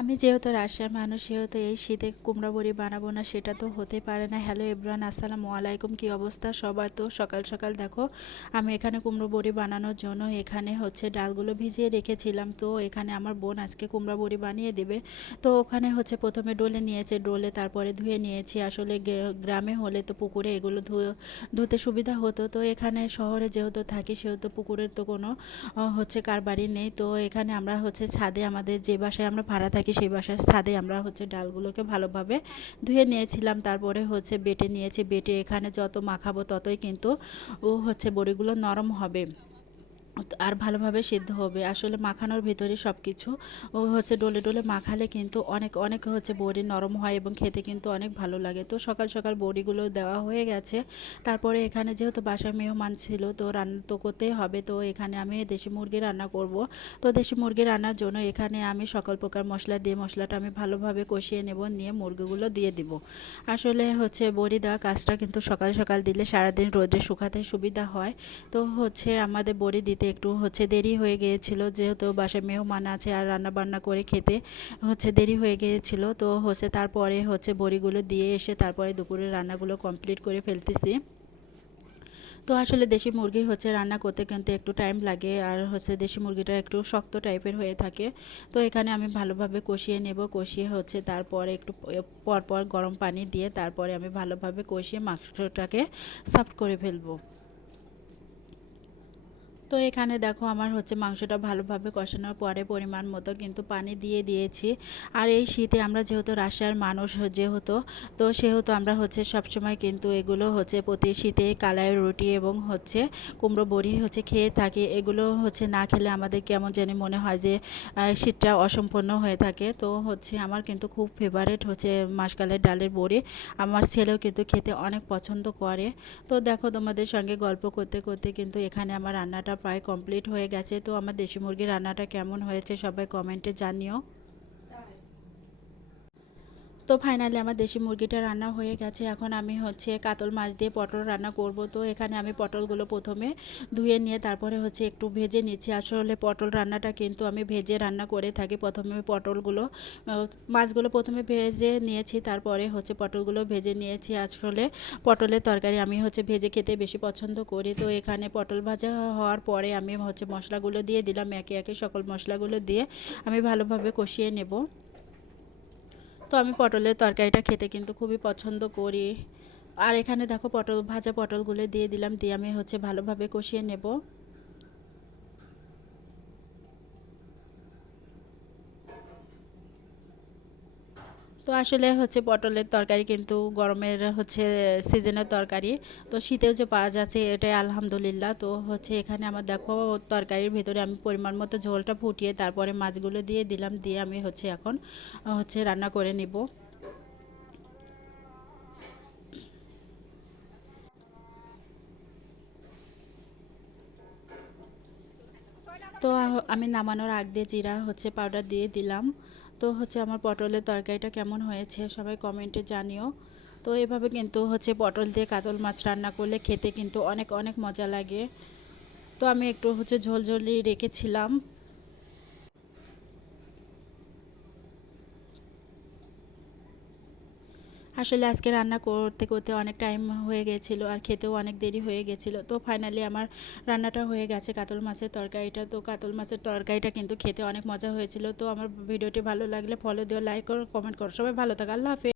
আমি যেহেতু রাজশাহীর মানুষ, সেহেতু এই শীতে কুমড়া বড়ি বানাবো না, সেটা তো হতে পারে না। হ্যালো এভরান আসসালামু আলাইকুম, কি অবস্থা? সবাই তো সকাল সকাল দেখো, আমি এখানে কুমড়ো বড়ি বানানোর জন্য এখানে হচ্ছে ডালগুলো ভিজিয়ে রেখেছিলাম। তো এখানে আমার বোন আজকে কুমড়া বড়ি বানিয়ে দেবে। তো ওখানে হচ্ছে প্রথমে ডোলে নিয়েছে, ডোলে তারপরে ধুয়ে নিয়েছি। আসলে গ্রামে হলে তো পুকুরে এগুলো ধুতে সুবিধা হতো। তো এখানে শহরে যেহেতু থাকি, সেহেতু পুকুরের তো কোনো হচ্ছে কারবারই নেই। তো এখানে আমরা হচ্ছে ছাদে আমাদের যে বাসায় আমরা ভাড়া থাকি সেই বাসার ছাদে আমরা হচ্ছে ডালগুলোকে ভালোভাবে ধুয়ে নিয়েছিলাম। তারপরে হচ্ছে বেটে নিয়েছি। বেটে এখানে যত মাখাবো ততই কিন্তু ও হচ্ছে বড়িগুলো নরম হবে। আর ভালোভাবে সিদ্ধ হবে। আসলে মাখানোর ভিতরে সব কিছু হচ্ছে ডলে ডলে মাখালে কিন্তু অনেক অনেক হচ্ছে বড়ি নরম হয় এবং খেতে কিন্তু অনেক ভালো লাগে। তো সকাল সকাল বড়িগুলো দেওয়া হয়ে গেছে। তারপরে এখানে যেহেতু বাসায় মেহমান ছিল, তো রান্না তো করতেই হবে। তো এখানে আমি দেশি মুরগি রান্না করব। তো দেশি মুরগি রান্নার জন্য এখানে আমি সকল প্রকার মশলা দিয়ে মশলাটা আমি ভালোভাবে কষিয়ে নেব, নিয়ে মুরগিগুলো দিয়ে দিব। আসলে হচ্ছে বড়ি দেওয়া কাজটা কিন্তু সকাল সকাল দিলে সারাদিন রোদে শুকাতে সুবিধা হয়। তো হচ্ছে আমাদের বড়ি দিতে একটু হচ্ছে দেরি হয়ে গিয়েছিল, যেহেতু বাসায় মেহমান আছে আর রান্না বান্না করে খেতে হচ্ছে দেরি হয়ে গিয়েছিল, তো হচ্ছে তারপরে হচ্ছে বড়িগুলো দিয়ে এসে তারপরে দুপুরে রান্নাগুলো কমপ্লিট করে ফেলতেছি। তো আসলে দেশি মুরগি হচ্ছে রান্না করতে কিন্তু একটু টাইম লাগে আর হচ্ছে দেশি মুরগিটা একটু শক্ত টাইপের হয়ে থাকে। তো এখানে আমি ভালোভাবে কষিয়ে নেব, কষিয়ে হচ্ছে তারপরে একটু পরপর গরম পানি দিয়ে তারপরে আমি ভালোভাবে কষিয়ে মাংসটাকে সফট করে ফেলব। তো এখানে দেখো আমার হচ্ছে মাংসটা ভালোভাবে কষানোর পরে পরিমাণ মতো কিন্তু পানি দিয়ে দিয়েছি। আর এই শীতে আমরা যেহেতু রাশিয়ার মানুষ যেহেতু, তো সেহেতু আমরা হচ্ছে সবসময় কিন্তু এগুলো হচ্ছে প্রতি শীতে কালাই রুটি এবং হচ্ছে কুমড়ো বড়ি হচ্ছে খেয়ে থাকি। এগুলো হচ্ছে না খেলে আমাদের কেমন জানি মনে হয় যে শীতটা অসম্পূর্ণ হয়ে থাকে। তো হচ্ছে আমার কিন্তু খুব ফেভারেট হচ্ছে মাসকালের ডালের বড়ি। আমার ছেলেও কিন্তু খেতে অনেক পছন্দ করে। তো দেখো তোমাদের সঙ্গে গল্প করতে করতে কিন্তু এখানে আমার রান্নাটা প্রায় কমপ্লিট হয়ে গেছে। তো আমার দেশি মুরগি রান্নাটা কেমন হয়েছে সবাই কমেন্টে জানিও। তো ফাইনালি আমার দেশি মুরগিটা রান্না হয়ে গেছে। এখন আমি হচ্ছে কাতল মাছ দিয়ে পটল রান্না করব। তো এখানে আমি পটলগুলো প্রথমে ধুয়ে নিয়ে তারপরে হচ্ছে একটু ভেজে নিচ্ছি। আসলে পটল রান্নাটা কিন্তু আমি ভেজে রান্না করে থাকি। প্রথমে পটলগুলো মাছগুলো প্রথমে ভেজে নিয়েছি। তারপরে হচ্ছে পটলগুলো ভেজে নিয়েছি। আসলে পটলের তরকারি আমি হচ্ছে ভেজে খেতে বেশি পছন্দ করি। তো এখানে পটল ভাজা হওয়ার পরে আমি হচ্ছে মশলাগুলো দিয়ে দিলাম। একে একে সকল মশলাগুলো দিয়ে আমি ভালোভাবে কষিয়ে নেব। তো আমি পটলের তরকারিটা খেতে কিন্তু খুবই পছন্দ করি। আর এখানে দেখো পটল, ভাজা পটলগুলো দিয়ে দিলাম, দিয়ে আমি হচ্ছে ভালোভাবে কষিয়ে নেব। তো আসলে হচ্ছে পটলের তরকারি কিন্তু গরমের হচ্ছে সিজনের তরকারি। তো শীতেও যে পাওয়া যাচ্ছে এটাই আলহামদুলিল্লাহ। তো হচ্ছে এখানে আমার দেখো তরকারির ভেতরে আমি পরিমাণ মতো ঝোলটা ফুটিয়ে তারপরে মাছগুলো দিয়ে দিলাম, দিয়ে আমি হচ্ছে এখন হচ্ছে রান্না করে নিব। তো আমি নামানোর আগ দিয়ে জিরা হচ্ছে পাউডার দিয়ে দিলাম। তো হচ্ছে আমার পটলের তরকারিটা কেমন হয়েছে সবাই কমেন্টে জানিও। তো এভাবে কিন্তু হচ্ছে পটল দিয়ে কাতল মাছ রান্না করলে খেতে কিন্তু অনেক অনেক মজা লাগে। তো আমি একটু হচ্ছে ঝোল ঝোলি রেখেছিলাম। আসলে আজকে রান্না করতে করতে অনেক টাইম হয়ে গেছিল আর খেতেও অনেক দেরি হয়ে গেছিল। তো ফাইনালি আমার রান্নাটা হয়ে গেছে কাতল মাছের তরকারিটা। তো কাতল মাছের তরকারিটা কিন্তু খেতে অনেক মজা হয়েছিল। তো আমার ভিডিওটি ভালো লাগলে ফলো দিও লাইক করো কমেন্ট করো। সবাই ভালো থাকো, আল্লাহ